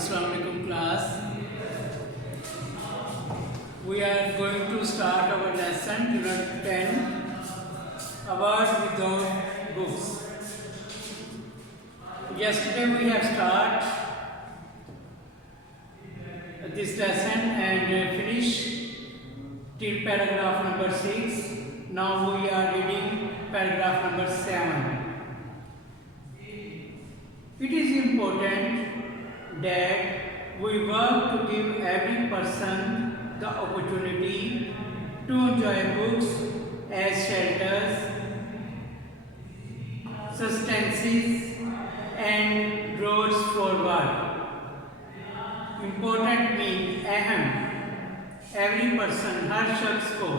Assalamu alaikum class. We are going to start our lesson unit 10 Awards without books. Yesterday we have started this lesson and finished till paragraph number 6. Now we are reading paragraph number 7. It is important that we work to give every person the opportunity to enjoy books as shelters, sustenances and roads forward. Important mean अहम, every person, हर शख्स को.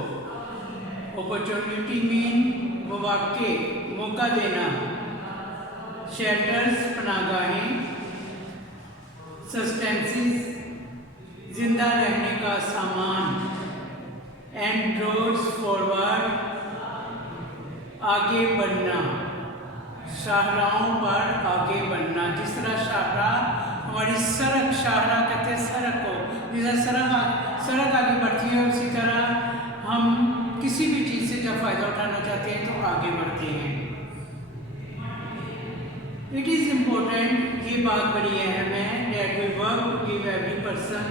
Opportunity mean मौके, मौका देना. Shelters पनाहगाहें. Sustenances जिंदा रहने का सामान. And roads forward आगे बढ़ना. शाहराहों पर आगे बढ़ना. जिस तरह शाहराह हमारी सड़क, शाहराह कहते हैं सड़क को, जिस सड़क आगे बढ़ती है उसी तरह हम किसी भी चीज़ से जब फ़ायदा उठाना चाहते हैं तो आगे बढ़ते हैं. It is important, ये बात बड़ी अहम है, that we work to give every person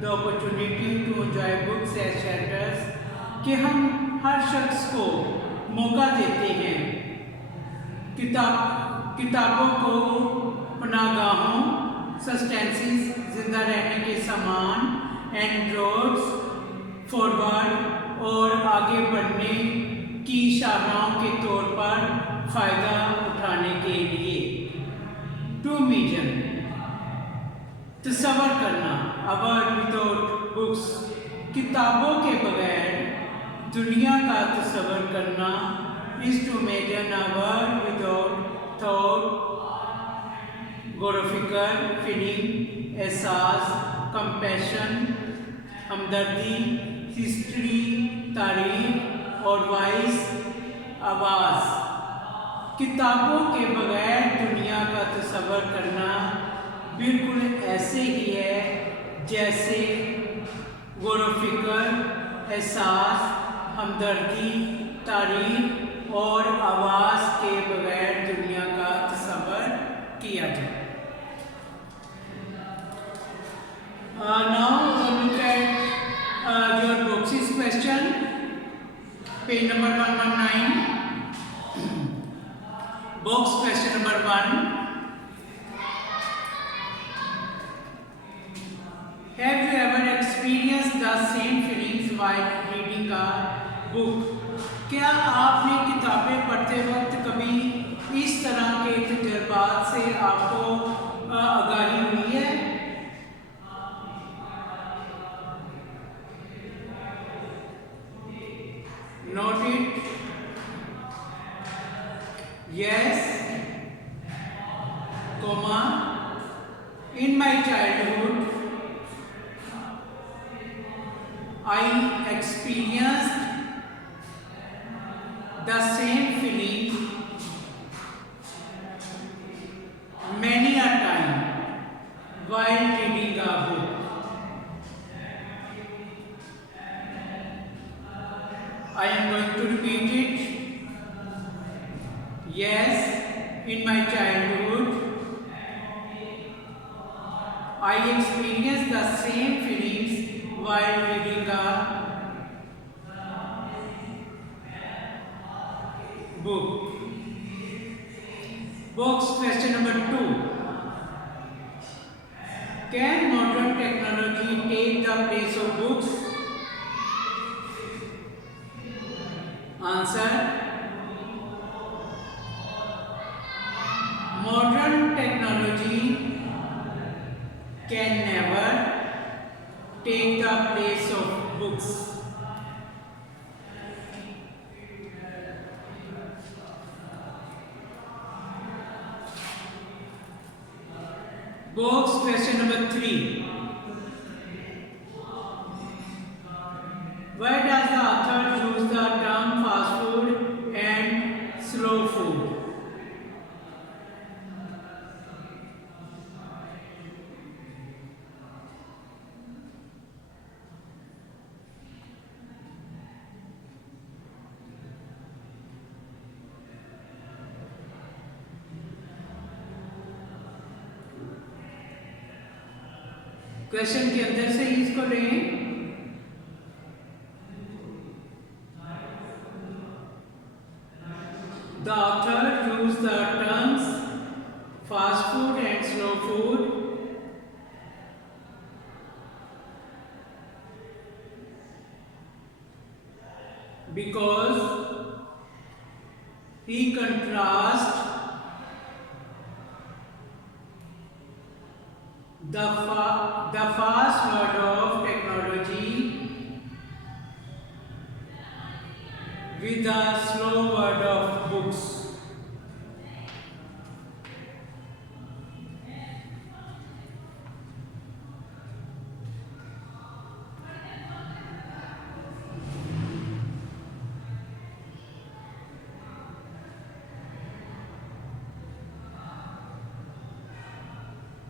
the opportunity to enjoy books as shelters, कि हम हर शख्स को मौका देते हैं किताबों को पनाहगाहों, सस्टेंसेस जिंदा रहने के सामान, एंड रोड्स फॉरवर्ड और आगे बढ़ने की शाहराहों के तौर पर फ़ायदा उठाने के लिए. टू मीजन तसव्वुर करना. अवर्ड विदाउट बुक्स किताबों के बगैर दुनिया का तसव्वुर करना. Is to imagine a world without thought, गौर फिक्र, फीलिंग, एहसास, कंपैशन, हमदर्दी, हिस्ट्री, तारीख और वॉइस, आवाज़. किताबों के बगैर दुनिया का तसव्वुर करना बिल्कुल ऐसे ही है जैसे गौर फिक्र, एहसास, हमदर्दी, तारीख और आवाज़ के बगैर दुनिया का तसव्वुर किया जाए. Now look at your box's question, page number 119. Box question number 1. Have you ever experienced the same feelings while reading a book? क्या आपने किताबें पढ़ते वक्त कभी इस तरह के तजुर्बात से आपको आगाही हुई है? Note it. Yes, comma, in my childhood I experienced the same feeling many a time while reading a book. I am going to repeat it. Yes, in my childhood I experienced the same feelings while reading a book. Box question number 2. Can modern technology take the place of books? Answer. Modern technology can never take the place of books. Box question number 3. Why does the author use the term fast food and slow food? Question के अंदर से ही इसको लें। The author used the terms fast food and slow food because he contrasts the fast world of technology with the slow world of books.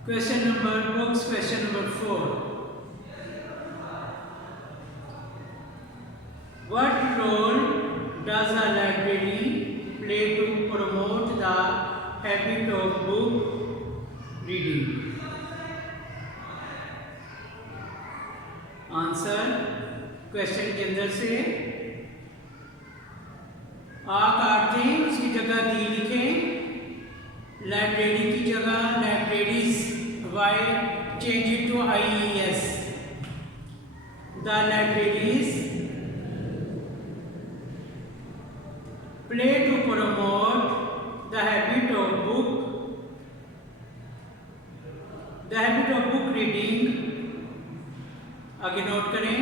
Question number 4. What role does a library play to promote the habit of book reading? Answer question के अंदर से आ काट दें, उसकी जगह दी लिखें, library की जगह libraries, y change it to IES. The libraries play to promote the habit of book reading. आगे नोट करें,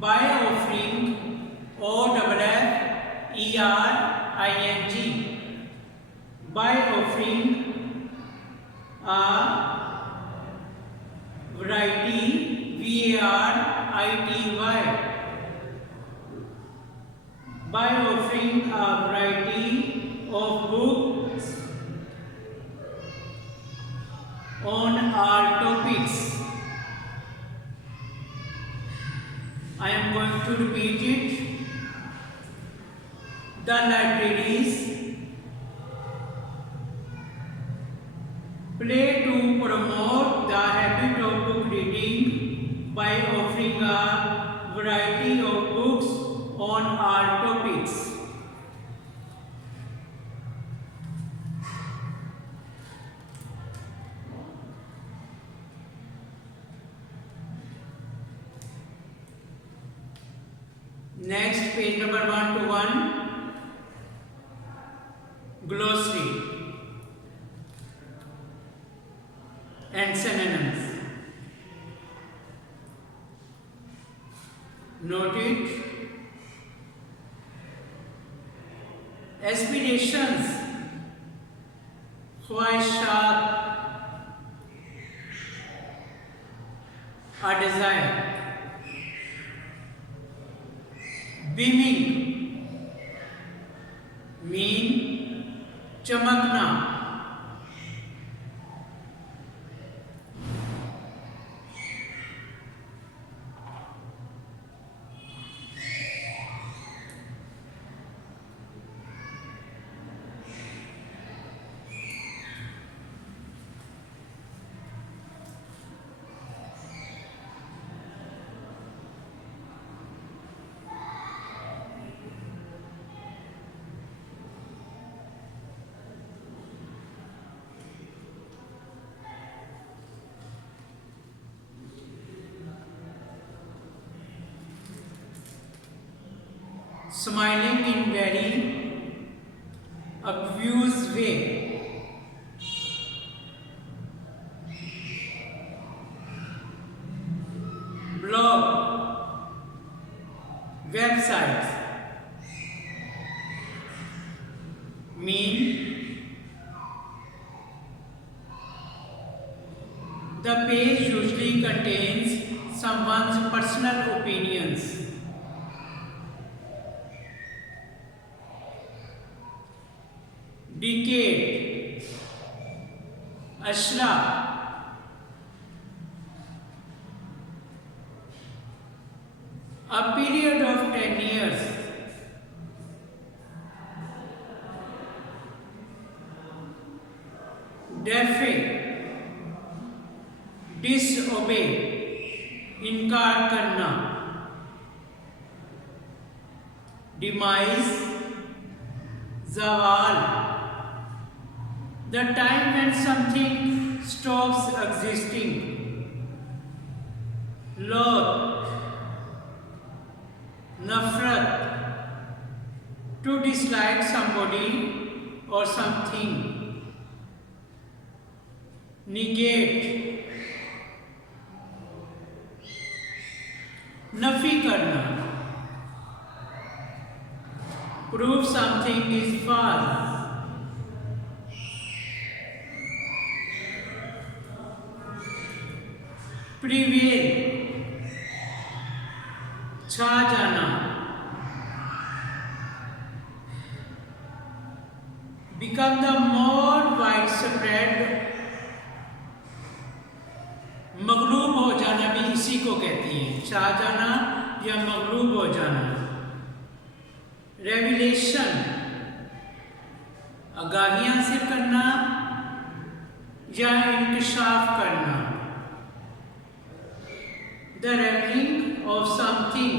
by offering OFFERING, by offering a variety VARITY, by offering a variety of books on all topics. I am going to repeat it. The libraries play to promote the habit of book reading by offering a variety of books on all topics. Next, page number 121, glossary and synonyms. Note it. Aspirations, khwahishat, a desire. Beaming, mean चमकना. Smiling in very obvious way. Blog, websites, mean the page usually contains someone's personal opinions. Decade, ashra, a period of 10 years. Defi, disobey, इनकार करना, demise, जवाल, the time when something stops existing, loath, nafrat, to dislike somebody or something, negate, Nafi करना, prove something is false, prevail, छा जाना, become the more widespread, मगलूब हो जाना भी इसी को कहती है, छा जाना या मगलूब हो जाना। रेविलेशन, आगाहियां हासिल करना या इंकशाफ करना। The revealing of something,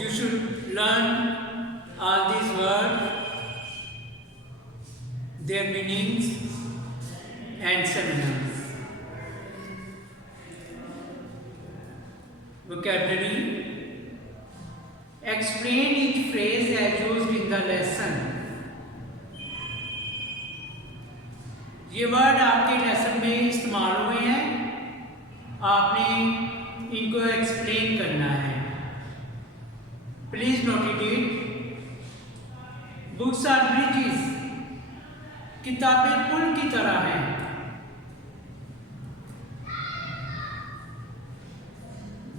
you should learn all these words, their meanings and synonyms. Vocabulary: explain each phrase as used in the lesson. ये वर्ड आपके लेसन में इस्तेमाल हुए हैं, आपने इनको एक्सप्लेन करना है। Please note it. Books are bridges. किताबें पुल की तरह हैं।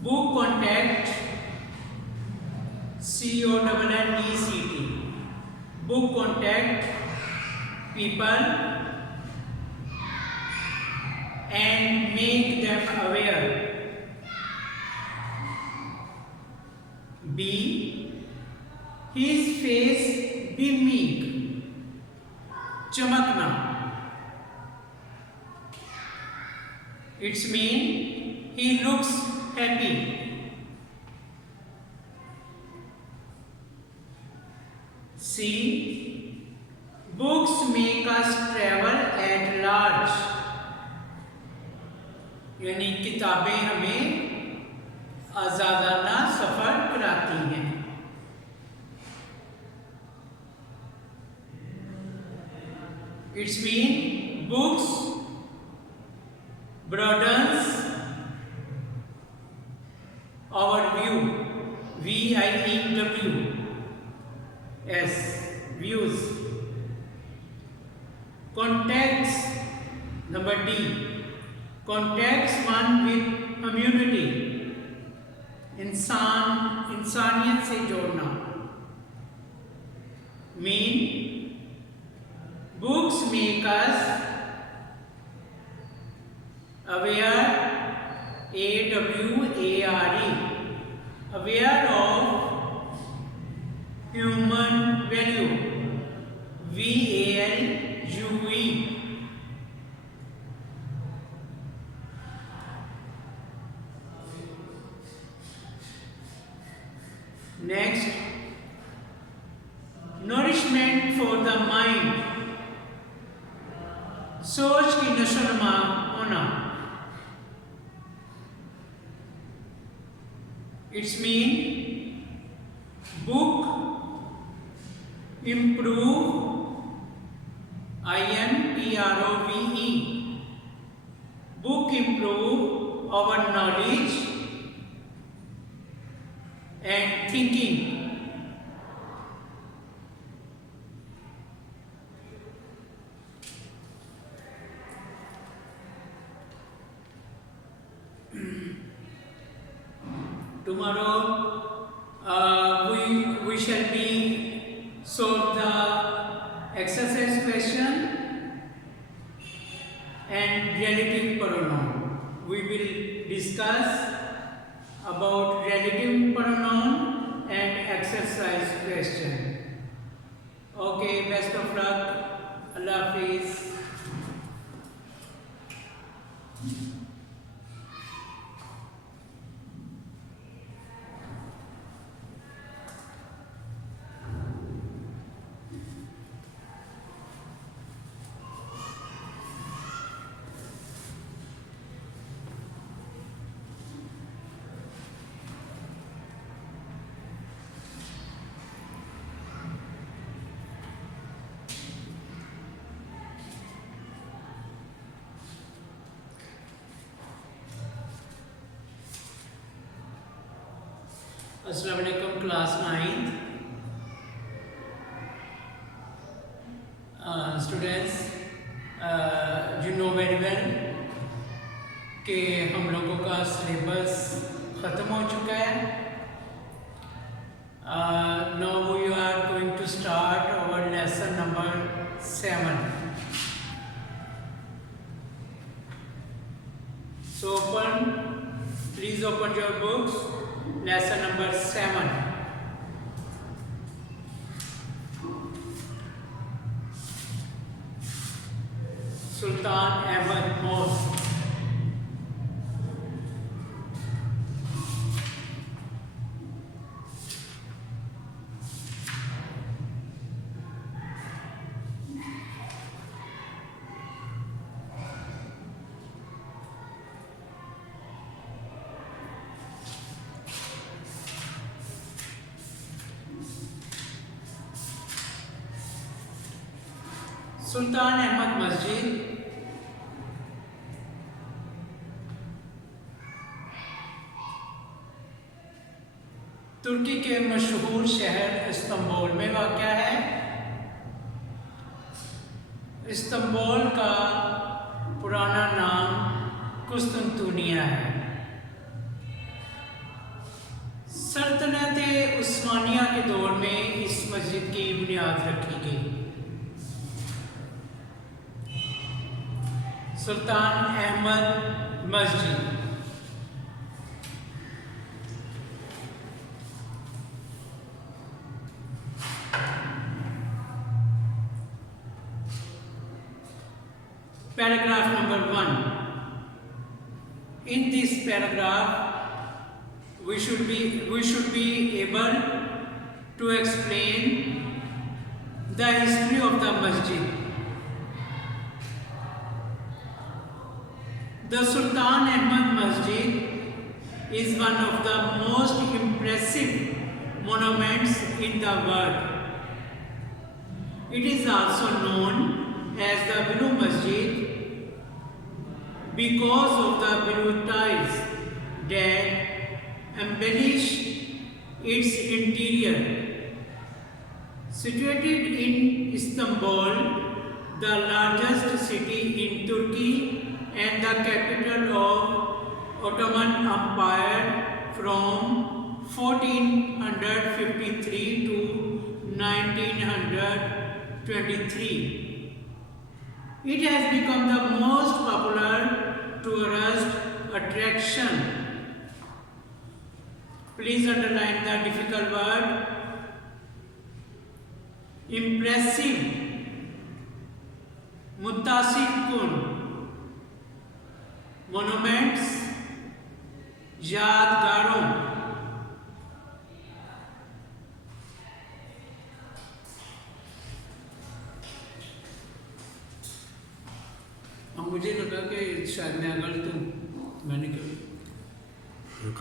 Book contact, CONNECT. Book contact people and make them aware. B, his face beaming, चमकना. It's mean he looks happy. C, books make us travel at large. यानी किताबें हमें आजादाना सफर कराती हैं। It's mean books broadens our view, VIEWS, views. Contacts, number D, contacts one with community, इंसानियत से जोड़ना। Mean books make us aware, AWARE, aware of human value, VALUE। Next, nourishment for the mind, सोच की नशोनुमा होना। It's mean book improve, IMPROVE, book improve our knowledge and thinking. Tomorrow we shall be solve the exercise question and relative pronoun. we will discuss about relative pronoun and exercise question. Okay, best of luck. Allah Hafiz. Assalamu alaikum, class 9th. Students, you know very well कि हम लोगों का syllabus ख़त्म हो चुका है. Now we are going to start our lesson number 7. So please open your books. Lesson number 7. Sultan Ahmad Mosque. सुल्तान अहमद मस्जिद तुर्की के मशहूर शहर इस्तांबुल में वाक़या है. इस्तांबुल का पुराना नाम कुस्तुनतुनिया है. सल्तनत उस्मानिया के दौर में इस मस्जिद की बुनियाद रखी गई. सुल्तान अहमद मस्जिद Paragraph number 1. In this paragraph, we should be able to explain the history of the masjid. The Sultan Ahmad Masjid is one of the most impressive monuments in the world. It is also known as the Blue Masjid because of the blue tiles that embellish its interior. Situated in Istanbul, the largest city in Turkey and the capital of Ottoman Empire from 1453 to 1923. It has become the most popular tourist attraction. Please underline the difficult word. Impressive, muttasikun, monuments, यादगारों. अब मुझे लगा कि शायद मैं गलत हूँ, मैंने क्यों